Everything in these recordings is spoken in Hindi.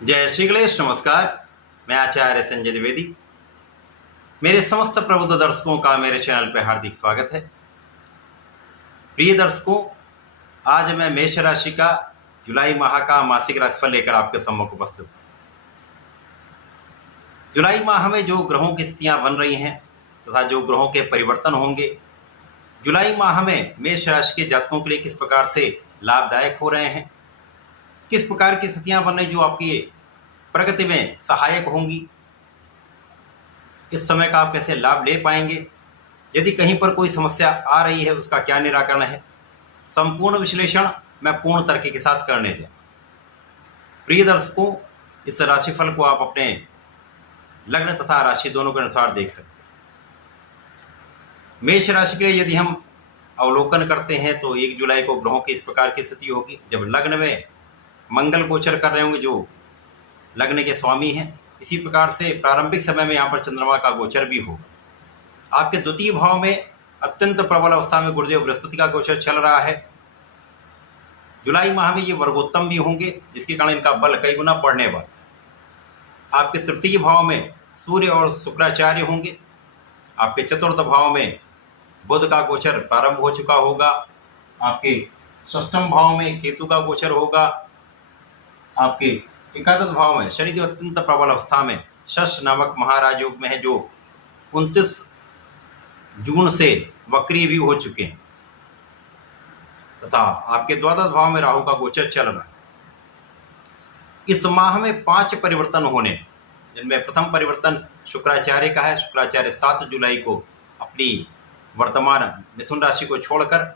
जय श्री गणेश। नमस्कार, मैं आचार्य संजय द्विवेदी। मेरे समस्त प्रबुद्ध दर्शकों का मेरे चैनल पर हार्दिक स्वागत है। प्रिय दर्शकों, आज मैं मेष राशि का जुलाई माह का मासिक राशिफल लेकर आपके सम्मुख उपस्थित हूँ। जुलाई माह में जो ग्रहों की स्थितियां बन रही हैं तथा जो ग्रहों के परिवर्तन होंगे, जुलाई माह में मेष राशि के जातकों के लिए किस प्रकार से लाभदायक हो रहे हैं, किस प्रकार की स्थितियां बन रही जो आपकी प्रगति में सहायक होंगी, इस समय का आप कैसे लाभ ले पाएंगे, यदि कहीं पर कोई समस्या आ रही है उसका क्या निराकरण है, संपूर्ण विश्लेषण मैं पूर्ण तर्क के साथ करने जा। प्रिय दर्शकों, इस राशिफल को आप अपने लग्न तथा राशि दोनों के अनुसार देख सकते हैं। मेष राशि के लिए यदि हम अवलोकन करते हैं तो 1 जुलाई को ग्रहों की इस प्रकार की स्थिति होगी जब लग्न में मंगल गोचर कर रहे होंगे जो लग्न के स्वामी हैं। इसी प्रकार से प्रारंभिक समय में यहाँ पर चंद्रमा का गोचर भी होगा। आपके द्वितीय भाव में अत्यंत प्रबल अवस्था में गुरुदेव बृहस्पति का गोचर चल रहा है। जुलाई माह में ये वर्गोत्तम भी होंगे जिसके कारण इनका बल कई गुना बढ़ने वाला है। आपके तृतीय भाव में सूर्य और शुक्राचार्य होंगे। आपके चतुर्थ भाव में बुध का गोचर प्रारंभ हो चुका होगा। आपके षष्ठम भाव में केतु का गोचर होगा। आपके एकादश भाव में शनि जो अत्यंत प्रबल अवस्था में शश नामक महाराज योग में है जो 29 जून से वक्री भी हो चुके हैं, तथा आपके द्वादश भाव में राहु का गोचर चल रहा है। इस माह में 5 परिवर्तन होने, जिनमें प्रथम परिवर्तन शुक्राचार्य का है। शुक्राचार्य 7 जुलाई को अपनी वर्तमान मिथुन राशि को छोड़कर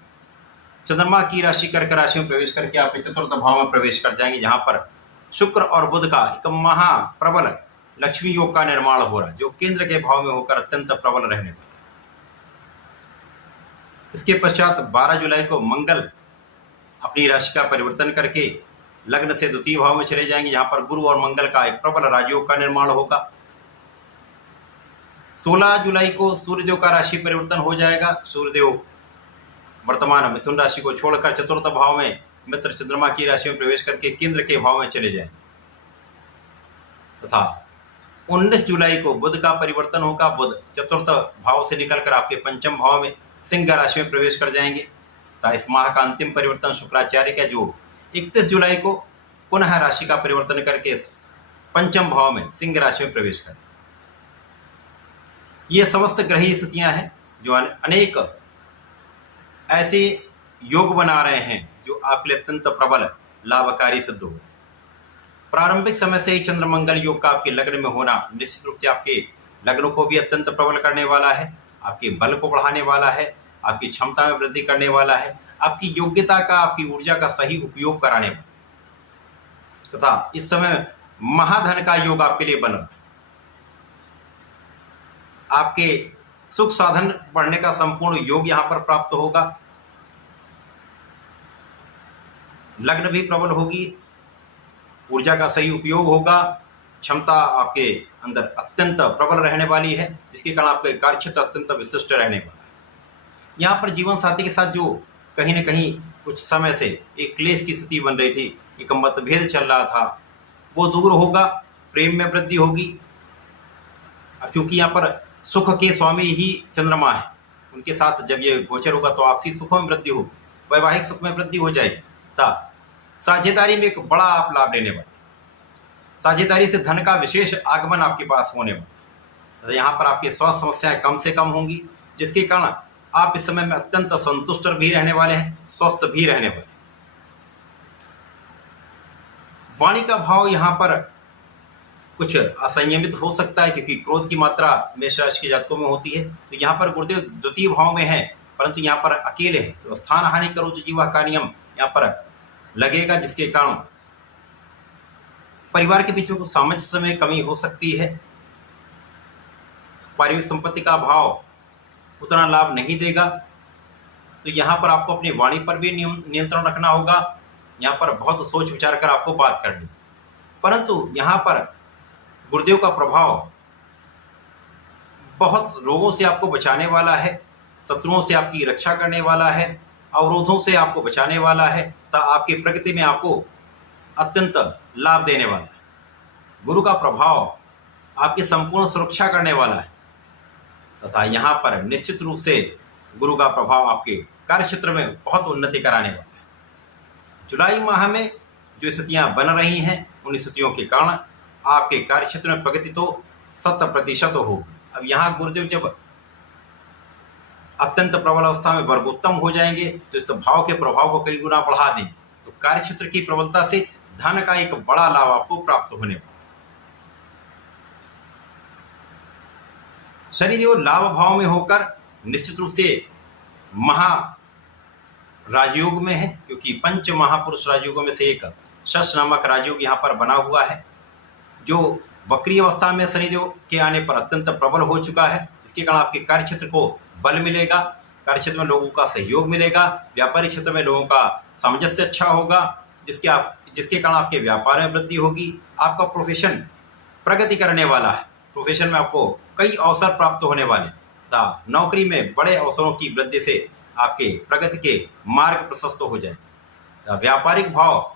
चंद्रमा की राशि कर्क राशि में प्रवेश करके आपके चतुर्थ भाव में प्रवेश कर जाएंगे, जहां पर शुक्र और बुध का एक महाप्रबल लक्ष्मी योग का निर्माण हो रहा है जो केंद्र के भाव में होकर अत्यंत प्रबल रहने वाला है। इसके पश्चात 12 जुलाई को मंगल अपनी राशि का परिवर्तन करके लग्न से द्वितीय भाव में चले जाएंगे, जहां पर गुरु और मंगल का एक प्रबल राजयोग का निर्माण होगा। 16 जुलाई को सूर्यदेव का राशि परिवर्तन हो जाएगा। सूर्यदेव वर्तमान मिथुन राशि को छोड़कर चतुर्थ भाव में मित्र चंद्रमा की राशि में प्रवेश करके केंद्र के भाव में चले जाएंगे, तथा 19 जुलाई को बुध का परिवर्तन होगा। बुध चतुर्थ भाव से निकलकर आपके पंचम भाव में सिंह राशि में प्रवेश कर जाएंगे, तथा इस माह का अंतिम परिवर्तन शुक्राचार्य का जो 31 जुलाई को पुनः राशि का परिवर्तन करके पंचम भाव में सिंह राशि में प्रवेश कर। ये समस्त ग्रही स्थितियां हैं जो अनेक ऐसे योग बना रहे हैं जो आपके लिए अत्यंत प्रबल लाभकारी सिद्ध हो। प्रारंभिक समय से ही चंद्र मंगल योग का आपके लग्न में होना निश्चित रूप से आपके लग्न को भी अत्यंत प्रबल करने वाला है, आपके बल को बढ़ाने वाला है, आपकी क्षमता में वृद्धि करने वाला है, आपकी योग्यता का, आपकी ऊर्जा का सही उपयोग कराने वाला, तथा इस समय महाधन का योग आपके लिए बन रहा है। आपके सुख साधन बढ़ने का संपूर्ण योग यहां पर प्राप्त होगा। लग्न भी प्रबल होगी, ऊर्जा का सही उपयोग होगा, क्षमता आपके अंदर अत्यंत प्रबल रहने वाली है, जिसके कारण आपका कार्यक्षेत्र अत्यंत विशिष्ट रहने वाला है। यहाँ पर जीवन साथी के साथ जो कहीं न कहीं कुछ समय से एक क्लेश की स्थिति बन रही थी, एक मतभेद चल रहा था, वो दूर होगा, प्रेम में वृद्धि होगी। अब चूंकि यहाँ पर सुख के स्वामी ही चंद्रमा है, उनके साथ जब ये गोचर होगा तो आपसी सुखों में वृद्धि होगी, वैवाहिक सुख में वृद्धि हो जाएगी, तथा साझेदारी में एक बड़ा आप लाभ लेने वाले। साझेदारी से धन का विशेष आगमन आपके पास होने वाला। तो यहाँ पर आपकी स्वास्थ्य समस्याएं कम से कम होंगी, जिसके कारण आप इस समय में अत्यंत संतुष्ट भी रहने वाले हैं, स्वस्थ भी रहने वाले। वाणी का भाव यहाँ पर कुछ असंयमित हो सकता है क्योंकि क्रोध की मात्रा मेष राशि के जातकों में होती है। तो यहाँ पर गुरुदेव द्वितीय भाव में है, परंतु यहाँ पर अकेले है, तो स्थान हानि करो तो जीवा कार्यम यहाँ पर लगेगा, जिसके कारण परिवार के बीच में कुछ सामंजस्य में कमी हो सकती है। पारिवारिक संपत्ति का भाव उतना लाभ नहीं देगा, तो यहाँ पर आपको अपनी वाणी पर भी नियंत्रण रखना होगा। यहाँ पर बहुत सोच विचार कर आपको बात करनी, परंतु यहाँ पर गुरुदेव का प्रभाव बहुत रोगों से आपको बचाने वाला है, शत्रुओं से आपकी रक्षा करने वाला है, अवरोधों से आपको बचाने वाला है, तथा आपकी प्रगति में आपको अत्यंत लाभ देने वाला है। गुरु का प्रभाव आपकी संपूर्ण सुरक्षा करने वाला है तथा यहाँ पर निश्चित रूप से गुरु का प्रभाव आपके कार्य क्षेत्र में बहुत उन्नति कराने वाला है। जुलाई माह में जो स्थितियां बन रही हैं उन स्थितियों के कारण आपके कार्य क्षेत्र में प्रगति तो 100% होगी। अब यहाँ गुरुदेव जब अत्यंत प्रबल अवस्था में वर्गोत्तम हो जाएंगे तो इस भाव के प्रभाव को कई गुना बढ़ा देंगे, तो कार्य क्षेत्र की प्रबलता से धन का एक बड़ा लाभ आपको प्राप्त होने वाला। शनिदेव लाभ भाव में होकर निश्चित रूप से महा राजयोग में है, क्योंकि पंच महापुरुष राजयोगों में से एक शश नामक राजयोग यहाँ पर बना हुआ है, जो वक्री अवस्था में शनिदेव के आने पर अत्यंत प्रबल हो चुका है। इसके कारण आपके कार्य क्षेत्र को बल मिलेगा, कार्य क्षेत्र में लोगों का सहयोग मिलेगा, व्यापारिक क्षेत्र में लोगों का सामंजस्य अच्छा होगा, जिसके कारण आपके व्यापार में वृद्धि होगी। आपका प्रोफेशन प्रगति करने वाला है, प्रोफेशन में आपको कई अवसर प्राप्त होने वाले तथा नौकरी में बड़े अवसरों की वृद्धि से आपके प्रगति के मार्ग प्रशस्त हो जाएगा। व्यापारिक भाव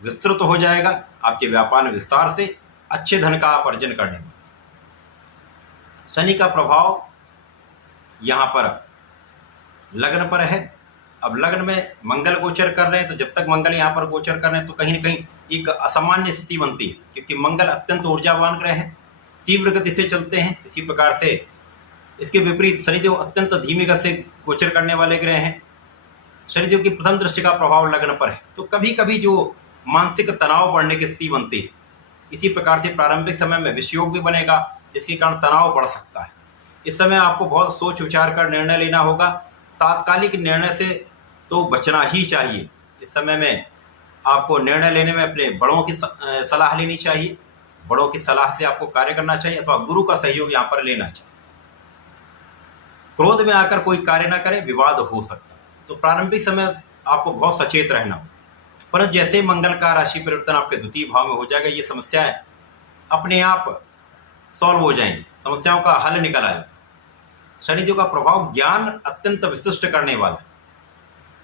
विस्तृत हो जाएगा, आपके व्यापार में विस्तार से अच्छे धन का आप अर्जन करने में। शनि का प्रभाव यहाँ पर लग्न पर है। अब लग्न में मंगल गोचर कर रहे हैं, तो जब तक मंगल यहाँ पर गोचर कर रहे हैं तो कहीं न कहीं एक असामान्य स्थिति बनती है, क्योंकि मंगल अत्यंत ऊर्जावान ग्रह है, तीव्र गति से चलते हैं। इसी प्रकार से इसके विपरीत शनिदेव अत्यंत धीमी गति से गोचर करने वाले ग्रह हैं। शनिदेव की प्रथम दृष्टि का प्रभाव लग्न पर है, तो कभी कभी जो मानसिक तनाव बढ़ने की स्थिति बनती है, इसी प्रकार से प्रारंभिक समय में विषयोग भी बनेगा, जिसके कारण तनाव बढ़ सकता है। इस समय आपको बहुत सोच विचार कर निर्णय लेना होगा। तात्कालिक निर्णय से तो बचना ही चाहिए। इस समय में आपको निर्णय लेने में अपने बड़ों की सलाह लेनी चाहिए, बड़ों की सलाह से आपको कार्य करना चाहिए अथवा गुरु का सहयोग यहाँ पर लेना चाहिए। क्रोध में आकर कोई कार्य न करे, विवाद हो सकता है, तो प्रारंभिक समय आपको बहुत सचेत रहना हो। पर जैसे मंगल का राशि परिवर्तन आपके द्वितीय भाव में हो जाएगा, ये समस्याएं अपने आप सॉल्व हो जाएंगी, समस्याओं का हल निकल आएगा। शनिदेव का प्रभाव ज्ञान अत्यंत विशिष्ट करने वाला है।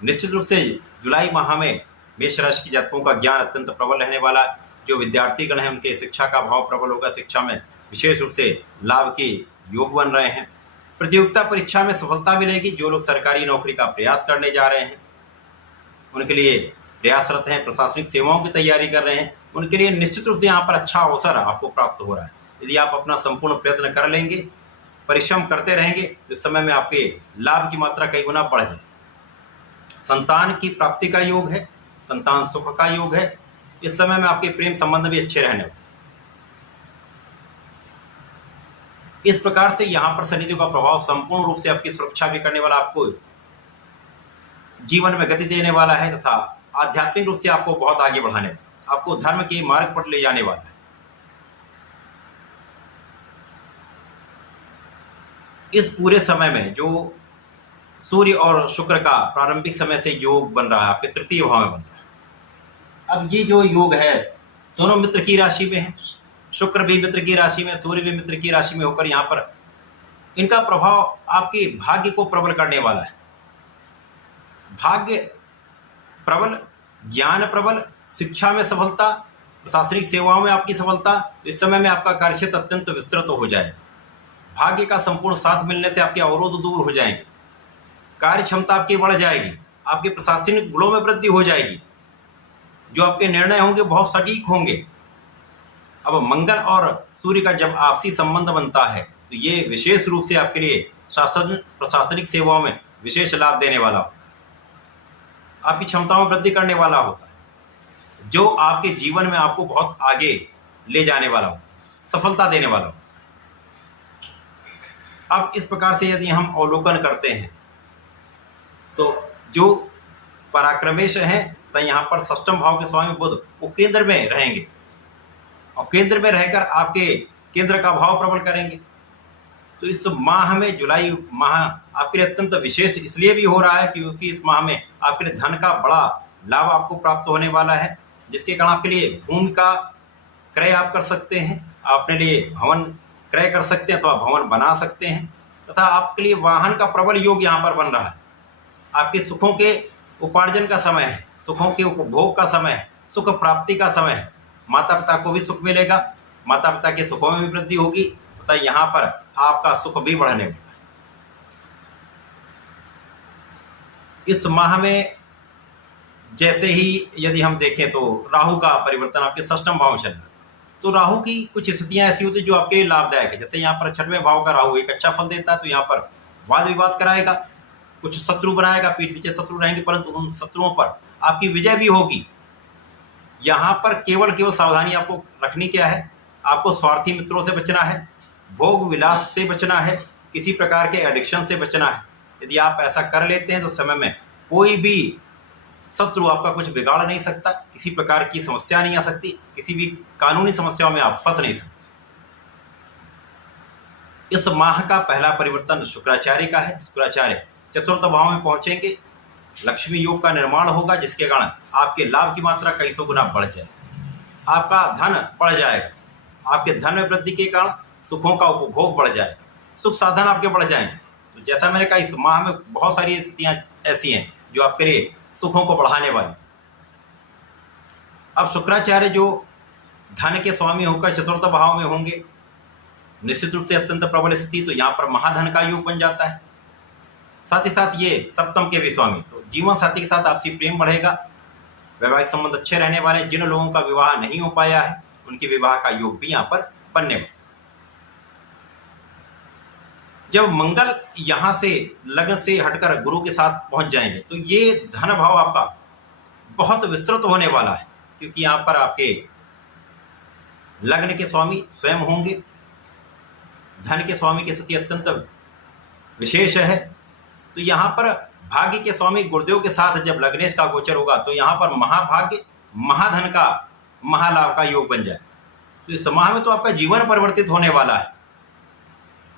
निश्चित रूप से जुलाई माह में मेष राशि के जातकों का ज्ञान अत्यंत प्रबल रहने वाला है। जो विद्यार्थी गण हैं उनके शिक्षा का भाव प्रबल होगा, शिक्षा में विशेष रूप से लाभ के योग बन रहे हैं। प्रतियोगिता परीक्षा में सफलता मिलेगी। जो लोग सरकारी नौकरी का प्रयास करने जा रहे हैं उनके लिए प्रयासरत हैं, प्रशासनिक सेवाओं की तैयारी कर रहे हैं, उनके लिए निश्चित रूप से यहाँ पर अच्छा अवसर आपको प्राप्त हो रहा है। यदि आप अपना संपूर्ण प्रयत्न कर लेंगे, परिश्रम करते रहेंगे, तो इस समय में आपके लाभ की मात्रा कई गुना बढ़ जाए। संतान की प्राप्ति का योग है, संतान सुख का योग है। इस समय में आपके प्रेम संबंध भी अच्छे रहने वाले। इस प्रकार से यहाँ पर शनिदेव का प्रभाव संपूर्ण रूप से आपकी सुरक्षा भी करने वाला, आपको जीवन में गति देने वाला है तथा आध्यात्मिक रूप से आपको बहुत आगे बढ़ाने, आपको धर्म के मार्ग पर ले जाने वाला है। इस पूरे समय में जो सूर्य और शुक्र का प्रारंभिक समय से योग बन रहा है, आपके तृतीय भाव में बन रहा है। अब ये जो योग है दोनों मित्र की राशि में है, शुक्र भी मित्र की राशि में, सूर्य भी मित्र की राशि में होकर यहाँ पर इनका प्रभाव आपके भाग्य को प्रबल करने वाला है। भाग्य प्रबल, ज्ञान प्रबल, शिक्षा में सफलता, प्रशासनिक सेवाओं में आपकी सफलता। इस समय में आपका कार्यक्षेत्र अत्यंत विस्तृत हो जाएगा। भाग्य का संपूर्ण साथ मिलने से आपके अवरोध दूर हो जाएंगे, कार्य क्षमता आपकी बढ़ जाएगी, आपके प्रशासनिक गुणों में वृद्धि हो जाएगी, जो आपके निर्णय होंगे बहुत सटीक होंगे। अब मंगल और सूर्य का जब आपसी संबंध बनता है तो ये विशेष रूप से आपके लिए शासन प्रशासनिक सेवाओं में विशेष लाभ देने वाला होता है, आपकी क्षमताओं में वृद्धि करने वाला होता है, जो आपके जीवन में आपको बहुत आगे ले जाने वाला होता है, सफलता देने वाला होता है। अब इस प्रकार से यदि हम अवलोकन करते हैं तो जो पराक्रमेश हैं तो यहाँ पर षष्ठम भाव के स्वामी बुध वो केंद्र में रहेंगे और केंद्र में रहकर आपके केंद्र का भाव प्रबल करेंगे। तो इस माह में, जुलाई माह आपके लिए अत्यंत विशेष इसलिए भी हो रहा है क्योंकि इस माह में आपके लिए धन का बड़ा लाभ आपको प्राप्त होने वाला है, जिसके कारण आपके लिए भूमि का क्रय आप कर सकते हैं, अपने लिए भवन क्रय कर सकते हैं अथवा भवन बना सकते हैं, तथा आपके लिए वाहन का प्रबल योग यहाँ पर बन रहा है। आपके सुखों के उपार्जन का समय है, सुखों के उपभोग का समय है, सुख प्राप्ति का समय है। माता पिता को भी सुख मिलेगा, माता पिता के सुखों में भी वृद्धि होगी तथा यहाँ पर आपका सुख भी बढ़ने वाला है। इस माह में जैसे ही यदि हम देखें तो राहु का परिवर्तन आपके षष्ठम भाव में चल रहा है, तो राहु की कुछ स्थितियां ऐसी होती है जो आपके लिए लाभदायक है। जैसे यहाँ पर छठवें भाव का राहु एक अच्छा फल देता है, तो यहाँ पर वाद विवाद कराएगा, कुछ शत्रु बनाएगा, पीठ पीछे शत्रु रहेंगे, परंतु उन शत्रुओं पर आपकी विजय भी होगी। यहाँ पर केवल सावधानी आपको रखनी क्या है, आपको स्वार्थी मित्रों से बचना है, भोग विलास से बचना है, किसी प्रकार के एडिक्शन से बचना है। यदि आप ऐसा कर लेते हैं तो समय में कोई भी शत्रु आपका कुछ बिगाड़ नहीं सकता, किसी प्रकार की समस्या नहीं आ सकती, किसी भी कानूनी समस्याओं में आप फंस नहीं सकते। इस माह का पहला परिवर्तन शुक्राचार्य का है। शुक्राचार्य चतुर्थ भाव में पहुंचेंगे, लक्ष्मी योग का निर्माण होगा, जिसके कारण आपके लाभ की मात्रा कई सौ गुना बढ़ जाए, आपका धन बढ़ जाएगा, आपके धन में वृद्धि के कारण सुखों का उपभोग बढ़ जाएगा, सुख साधन आपके बढ़ जाएंगे। तो जैसा मैंने कहा, इस माह में बहुत सारी स्थितियां ऐसी हैं जो आपके लिए सुखों को बढ़ाने वाली। अब शुक्राचार्य जो धन के स्वामी होकर चतुर्थ भाव में होंगे, निश्चित रूप से अत्यंत प्रबल स्थिति, तो यहाँ पर महाधन का योग बन जाता है। साथ ही साथ ये सप्तम के भी स्वामी, तो जीवन साथी के साथ आपसी प्रेम बढ़ेगा, वैवाहिक संबंध अच्छे रहने वाले। जिन लोगों का विवाह नहीं हो पाया है उनके विवाह का योग भी यहाँ पर बनने वाला। जब मंगल यहां से लग्न से हटकर गुरु के साथ पहुंच जाएंगे तो ये धन भाव आपका बहुत विस्तृत होने वाला है, क्योंकि यहां पर आपके लग्न के स्वामी स्वयं होंगे, धन के स्वामी की स्थिति अत्यंत विशेष है। तो यहाँ पर भाग्य के स्वामी गुरुदेव के साथ जब लग्नेश का गोचर होगा तो यहाँ पर महाभाग्य, महाधन का, महालाभ का योग बन जाए। तो इस माह में तो आपका जीवन परिवर्तित होने वाला है।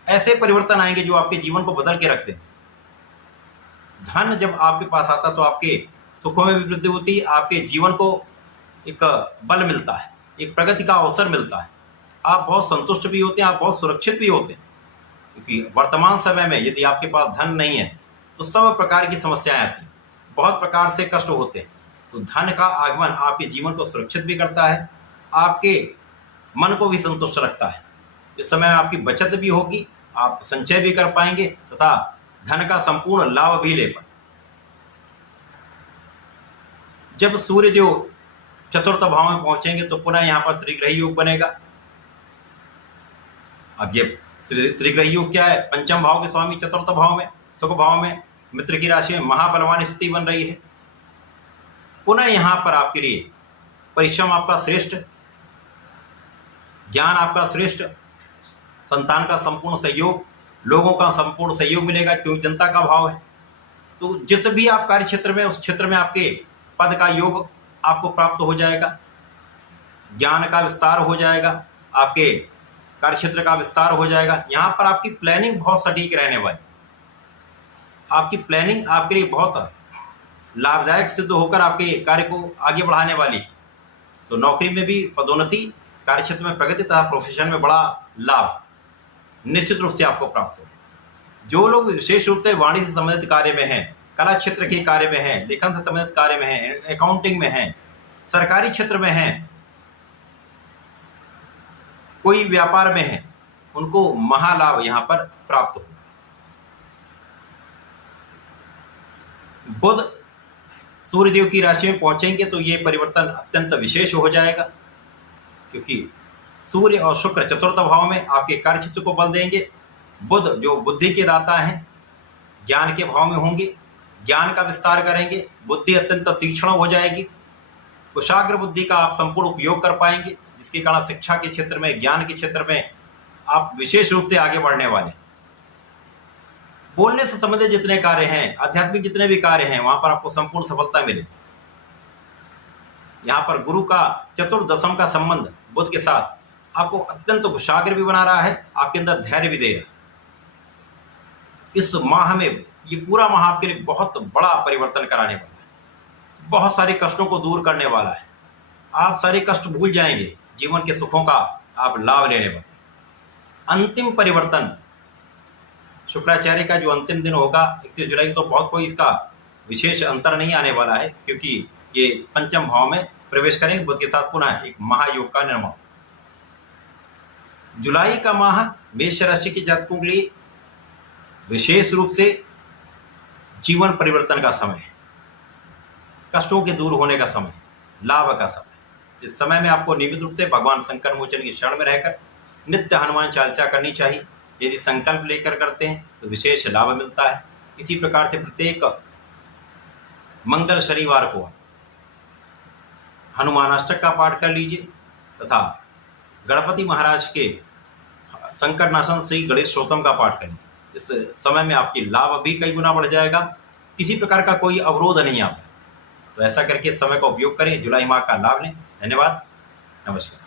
ऐसे परिवर्तन आएंगे जो आपके जीवन को बदल के रखते हैं। धन जब आपके पास आता तो आपके सुखों में भी वृद्धि होती है, आपके जीवन को एक बल मिलता है, एक प्रगति का अवसर मिलता है, आप बहुत संतुष्ट भी होते हैं, आप बहुत सुरक्षित भी होते हैं। क्योंकि वर्तमान समय में यदि आपके पास धन नहीं है तो सब प्रकार की समस्याएं आती हैं, बहुत प्रकार से कष्ट होते हैं। तो धन का आगमन आपके जीवन को सुरक्षित भी करता है, आपके मन को भी संतुष्ट रखता है। इस समय आपकी बचत भी होगी, आप संचय भी कर पाएंगे तथा धन का संपूर्ण लाभ भी ले पाएंगे। जब सूर्यदेव चतुर्थ भाव में पहुंचेंगे तो पुनः यहाँ पर त्रिग्रही योग बनेगा। अब ये त्रिग्रही योग क्या है? पंचम भाव के स्वामी चतुर्थ भाव में, सुख भाव में, मित्र की राशि में महाबलवान स्थिति बन रही है। पुनः यहाँ पर आपके लिए परिश्रम आपका श्रेष्ठ, ज्ञान आपका श्रेष्ठ, संतान का संपूर्ण सहयोग, लोगों का संपूर्ण सहयोग मिलेगा, क्योंकि जनता का भाव है। तो जित भी आप कार्य क्षेत्र में, उस क्षेत्र में आपके पद का योग आपको प्राप्त हो जाएगा, ज्ञान का विस्तार हो जाएगा, आपके कार्य क्षेत्र का विस्तार हो जाएगा। यहाँ पर आपकी प्लानिंग बहुत सटीक रहने वाली, आपकी प्लानिंग आपके लिए बहुत लाभदायक सिद्ध होकर आपके कार्य को आगे बढ़ाने वाली। तो नौकरी में भी पदोन्नति, कार्य क्षेत्र में प्रगति तथा प्रोफेशन में बड़ा लाभ निश्चित रूप से आपको प्राप्त हो। जो लोग विशेष रूप से वाणिज्य से संबंधित कार्य में हैं, कला क्षेत्र के कार्य में हैं, लेखन से संबंधित कार्य में हैं, अकाउंटिंग में हैं, सरकारी क्षेत्र में हैं, कोई व्यापार में है, उनको महालाभ यहाँ पर प्राप्त हो। बुध सूर्यदेव की राशि में पहुंचेंगे तो ये परिवर्तन अत्यंत विशेष हो जाएगा, क्योंकि सूर्य और शुक्र चतुर्थ भाव में आपके कार्य क्षेत्र को बल देंगे। बुध जो बुद्धि के दाता हैं, ज्ञान के भाव में होंगे, ज्ञान का विस्तार करेंगे, बुद्धि अत्यंत तीक्ष्ण हो जाएगी, कुशाग्र बुद्धि का आप संपूर्ण उपयोग कर पाएंगे, जिसके कारण शिक्षा के क्षेत्र में, ज्ञान के क्षेत्र में आप विशेष रूप से आगे बढ़ने वाले। बोलने से संबंधित जितने कार्य हैं, आध्यात्मिक जितने भी कार्य हैं, वहां पर आपको संपूर्ण सफलता मिले। यहाँ पर गुरु का चतुर्दशम का संबंध बुध के साथ आपको अत्यंत कुशाग्र भी बना रहा है, आपके अंदर धैर्य भी दे रहा है। इस माह में ये पूरा माह आपके लिए बहुत बड़ा परिवर्तन कराने वाला है, बहुत सारे कष्टों को दूर करने वाला है। आप सारे कष्ट भूल जाएंगे, जीवन के सुखों का आप लाभ लेने वाले। अंतिम परिवर्तन शुक्राचार्य का जो अंतिम दिन होगा 31 जुलाई, तो बहुत कोई इसका विशेष अंतर नहीं आने वाला है, क्योंकि ये पंचम भाव में प्रवेश करेंगे बुध के साथ, पुनः एक महायोग का निर्माण। जुलाई का माह मेष राशि के जातकों के लिए विशेष रूप से जीवन परिवर्तन का समय है, कष्टों के दूर होने का समय, लाभ का समय। इस समय में आपको नियमित रूप से भगवान शंकर मोचन की शरण में रहकर नित्य हनुमान चालीसा करनी चाहिए। यदि संकल्प लेकर करते हैं तो विशेष लाभ मिलता है। इसी प्रकार से प्रत्येक मंगल शनिवार को हनुमानाष्टक का पाठ कर लीजिए तथा गणपति महाराज के संकट नाशन श्री गणेश स्तोत्रम का पाठ करें। इस समय में आपकी लाभ भी कई गुना बढ़ जाएगा, किसी प्रकार का कोई अवरोध नहीं आता। तो ऐसा करके इस समय का उपयोग करें, जुलाई माह का लाभ लें। धन्यवाद, नमस्कार।